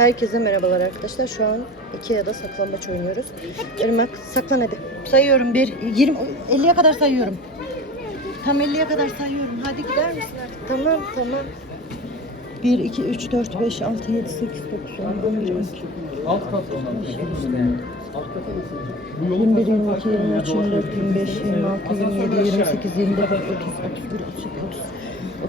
Herkese merhabalar arkadaşlar. Şu an Ikea'da saklambaç oynuyoruz. Irmak saklan hadi. Sayıyorum 1, 20, 50'ye kadar sayıyorum. Tam 50'ye kadar sayıyorum. Hadi gider misin artık? Tamam tamam. 1, 2, 3, 4, 5, 6, 7, 8, 9, 10, 11, 12, Alt kat onlar. Alt kata mısın? Bu yolun 21, 22, 23, 24, 25, 26, 27, 28, 29, 30, 31, 32, 30, 34, 35, 36, 37, 38, 39, 40, 41, 42, 43, 44, 45, 46, 47, 48, 49, 50.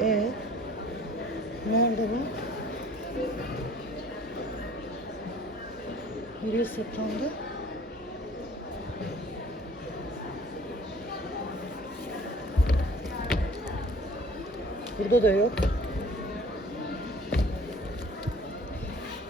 Ee, nerede bu? Nereye saklandı? Burada da yok.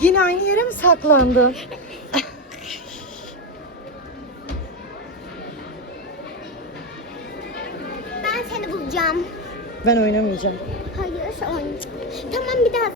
Yine aynı yere mi saklandı? Ben seni bulacağım. Ben oynamayacağım. Hayır oynayacağım. Tamam bir daha